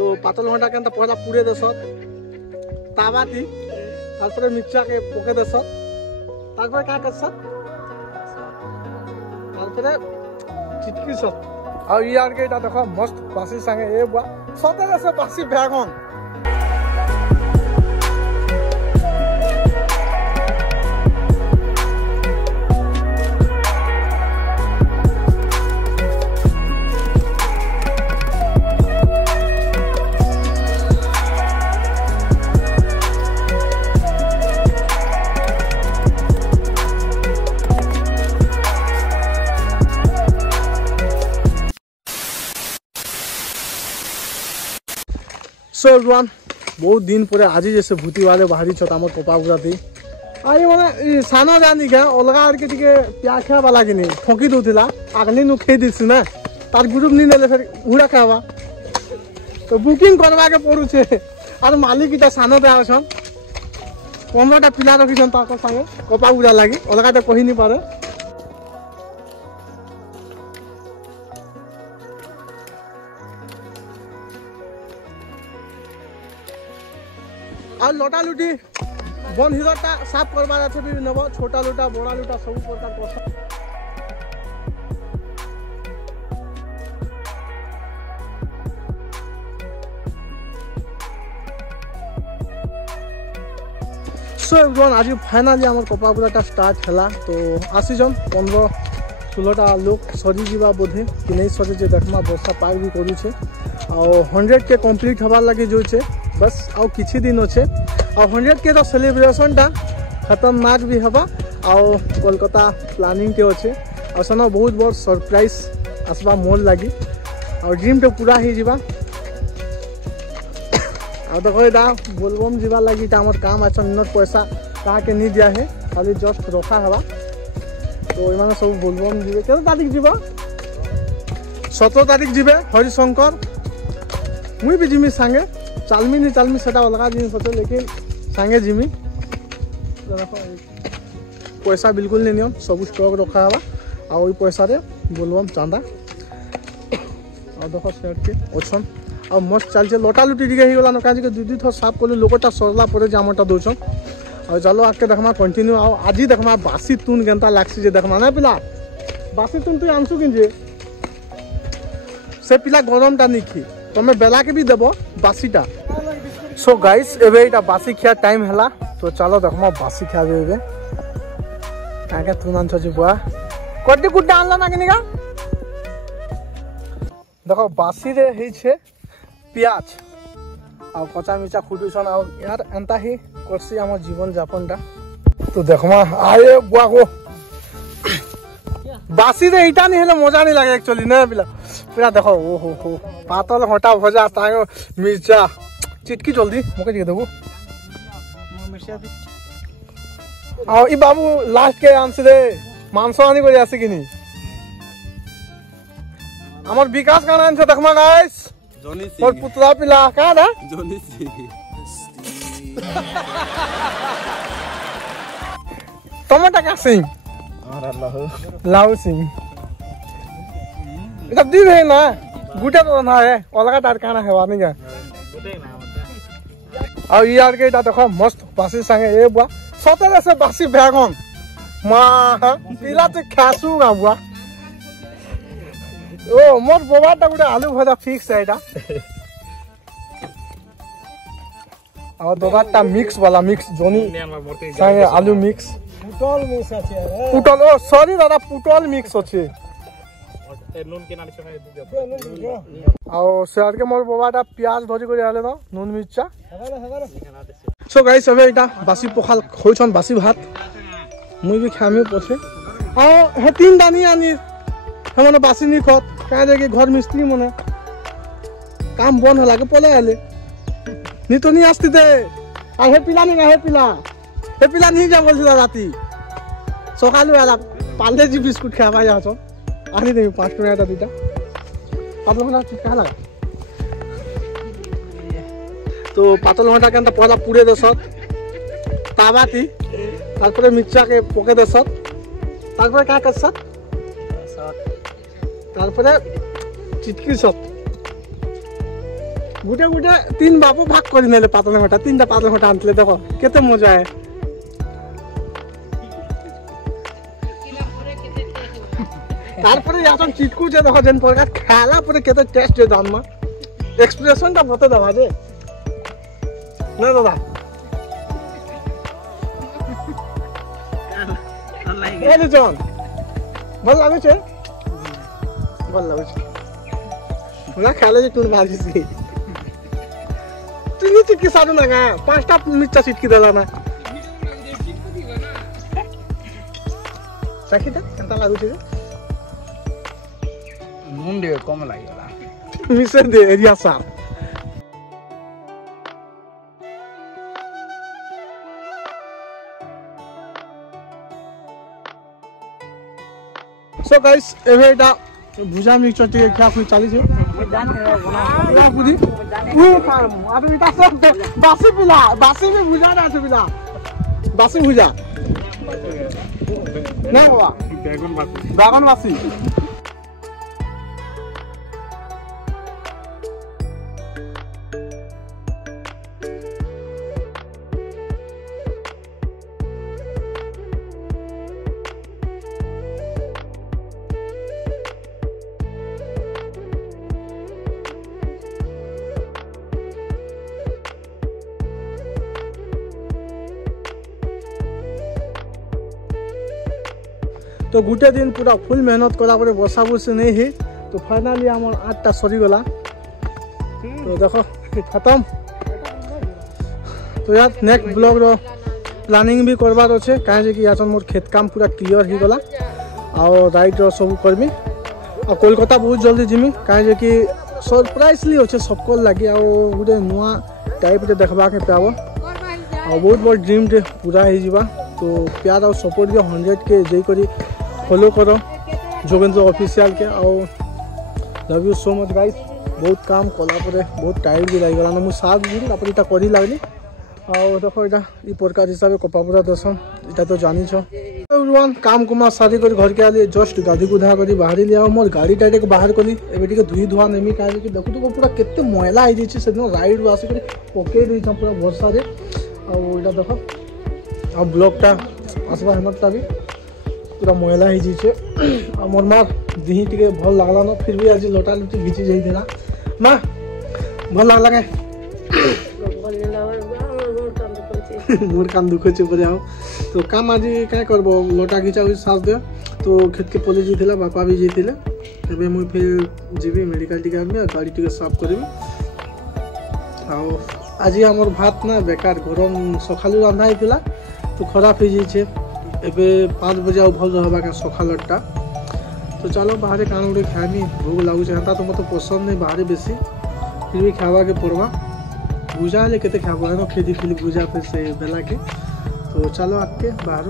তো পাতল ঘন্টা কেনটা পয়লা পুড়ে দেছত তাবাতি তারপরে মির্চাকে পকে দেছত তারপরে কা করছত তারপরে চিটকি সত আর ইয়ার কে এটা দেখো মস্ত বাসি সঙ্গে এ বুয়া সতে আছে বাসি বেগুন सो एवरीवन बहुत दिन पर आज जैसे भूति वाले बाहरी छत आम कपा पूरा थी आज मैंने साना जानी क्या अलग आगे प्याखा वाला कि नहीं ठकी दूला आगली नु खे दी ना तार ग्रुप नहीं नेले फिर उड़ा खावा तो बुकिंग करवा के पड़ू छे और मालिक इटा सानो पे आछन 15टा पिला रखिछन ताको संगे कपा पूरा लागी अलग तो कहि नहीं पारे और लोटा लुटी बन हिरटा साफ करवा जाते भी नब छोटा लुटा बड़ा लुटा सब प्रकार कर सो एवरीवन आज फाइनाली आम कपापुराटा स्टार्ट है तो आसीजन 15-16टा लोक सरी जा बोधे कि नहीं सरी जे देखमा वर्षा पार भी करूचे और 100 के कंप्लीट हबार लगे जो छे बस आउ किछि दिन अच्छे और 100 के तो सेलिब्रेशन टा खतरनाक भी हवा और कोलकाता प्लानिंग के अच्छे और सना बहुत बड़ सरप्राइज आसवा मोर लगी और ड्रीम तो पूरा ही जीवा और तो कही दा बोलबम जीवा लगी आम काम अच्छा नट पैसा कहाँ के नहीं दिया है खाली जस्ट रखा हवा तो इमान सब बोलबम जीवे के तारीख जीवा 17 तारीख जीवे हरिशंकर मुई भी जिमी सांगे चालमी नहीं चालमी सेटा अलग जिन अच्छे लेकिन सांगे जिमी पैसा बिल्कुल नहीं नियम सब स्टॉक रखा हवा और पैसा रे बोलबम चांदा और देखो सेट के ओछन और मस्त चलছে लोटा लुटी दिगे ही गला नका जी के दुदी थो साफ करलु लोकटा सरला परे जामटा दोछन और चलो आके देखमा कंटिन्यू आ आज ही देखमा बासी तुन केनता लागसी जे देखमा ना पिला बासी तुन तू आनसु किन जे से पिला गरमटा निखी तमे बेला के भी देबो बासीटा सो गाइस एबे इटा बासी खिया टाइम हला तो चलो देखमा बासी खिया देबे आगे तुनान छजी बुआ कोटी गुड्डा आनला ना किनिका देखो बासी रे ही छे प्याज और कच्चा मिर्चा खुटुसन और यार एंता ही करसी आम जीवन यापन टा तो देखमा आए बुआ को बासी रे इटा नहीं हेले मजा नहीं लगे एक्चुअली ना पिला पूरा देखो ओ हो पातल हटा भजा तांगो मिर्चा चिटकी जल्दी मके दिए देबो और ई बाबू लास्ट के आंसर दे मांस आनी को आसे किनी हमर विकास का नाम छ देखमा गाइस जोनी सी और पुतला पिला का ना जोनी सी टमाटर का सिंह और लाउ सिंह इधर दी है ना गुटा तो ना है अलग तार खाना है वानी का और यार के इटा देखो मस्त बासी संगे ए बुआ सते से बासी बेगन मा पिला तो खासू गा बुआ ओ मोर बोबाटा गुडा आलू भजा फिक्स है एटा और दोबाटा मिक्स वाला मिक्स जोनी संगे आलू मिक्स पुटल मिक्स আছে पुटल ओ सॉरी दादा पुटल मिक्स আছে नून के नाली छका दे और सेर के मोर बोबाटा प्याज धरी করে आले ना नून मिर्चा सो गाइस अबे एटा बासी पोखाल खोइछन बासी भात मुई भी खामे पछे आ हे तीन दानी आनी हमने बासी नहीं खत कह दे कि घर मिस्त्री मने काम बन होला के पले आले नी तो नहीं आस्ती दे आ हे पिला नहीं जा बोलছিলা রাতি সকালে আলা পালে জি বিস্কুট খাওয়া যাচ্ছ আনি দেবি 5 টাকা দিটা আপনারা ঠিক খালা তো পাতল ঘন্টা কেনটা পয়লা পুড়ে দেছত তাবাতি তারপরে মির্চাকে পকে দেছত তারপরে কা করছত তারপরে চিটকি সত गुटे गुटे तीन बाबू भाग कर नेले पातला घटा तीनटा पातला घटा आनले देखो केते मजा है तारपरे यातन चिटकू जे देखो जन प्रकार खाला परे केते टेस्ट जे दान मा एक्सप्रेशन ता बता दवा जे ना दादा एले जन भल लागै छै भल लागै छै ना खाले जे टुन भाजी सी तुनी चिटकी साडू ना गा पांचटा मिर्चा चिटकी देला ना साकिता केनता लागु छै नून दे कम लागला मिसे दे एरिया सा सो गाइस एवेटा भुजा मिक्सचर टे क्या कोई चाली छे ना बुदी वो काम अबे इटा सब बासी में भुजा ना छे पिला बासी भुजा ना हुआ बैगन बासी तो गुटे दिन पूरा फुल मेहनत करा पर बसा बुसी नहीं है तो फाइनली हमर 8टा सरी गला तो देखो खत्म तो यार नेक्स्ट ब्लॉग रो प्लानिंग भी करबार अछि काहे जे कि याचन मोर खेत काम पूरा क्लियर ही गला आ राइट रो सब करबी आ कोलकाता बहुत जल्दी जिमी काहे जे कि सरप्राइजली होचे सबको लागि आ गुटे नुआ टाइप रे देखबा के पाबो आ बहुत बड़ ड्रीम रे पूरा ही जीवा तो प्यार और सपोर्ट दियो 100 के जई करी फॉलो करो जोगेंद्र ऑफिशियल के और love you so much guys बहुत काम कला परे बहुत टाइम भी लाग गला मु साथ दिन अपन इटा करी लागली और देखो इटा ई प्रकार हिसाब कपापुरा दसन इटा तो जानि छ एवरीवन काम कुमा सारी कर घर के आली जस्ट गाड़ी गुधा करी बाहर लिया मोर गाड़ी डायरेक्ट बाहर कली एबेटी के धुई धुआ नेमी काहे कि देखु तो पूरा केते मैला आइ जे से राइड वासी कर पके दै छ पूरा वर्षा रे और इटा देखो अब ब्लॉगटा आसबा हेमतटा भी पूरा मैला ही जीचे आ मोर मां दिही टिके भल लागला न फिर भी आज लोटा लुटी घिची जाई देला मां भल लागला के मोर कान दुखो छे परे आओ तो काम आज काय करबो लोटा घिचा हुई साथ दे तो खेत के पले जीथिला बापा भी जीथिले तबे मु फिर जीबी मेडिकल टिके आमे गाड़ी टिके साफ करबी आ आज हमर भात ना बेकार गरम सखालु रांधा हितला तो खराब हो जाइए एबे 5 बजे भल रहबा के सखालटा तो चलो बाहर कान उड़े खामी भूख लागू चाहता तो मतलब पसंद नहीं बाहर बेसी फिर भी खावा के पड़वा भुजा ले केते खाबो है खेती खेली भुजा पे से बेला के तो चलो आके बाहर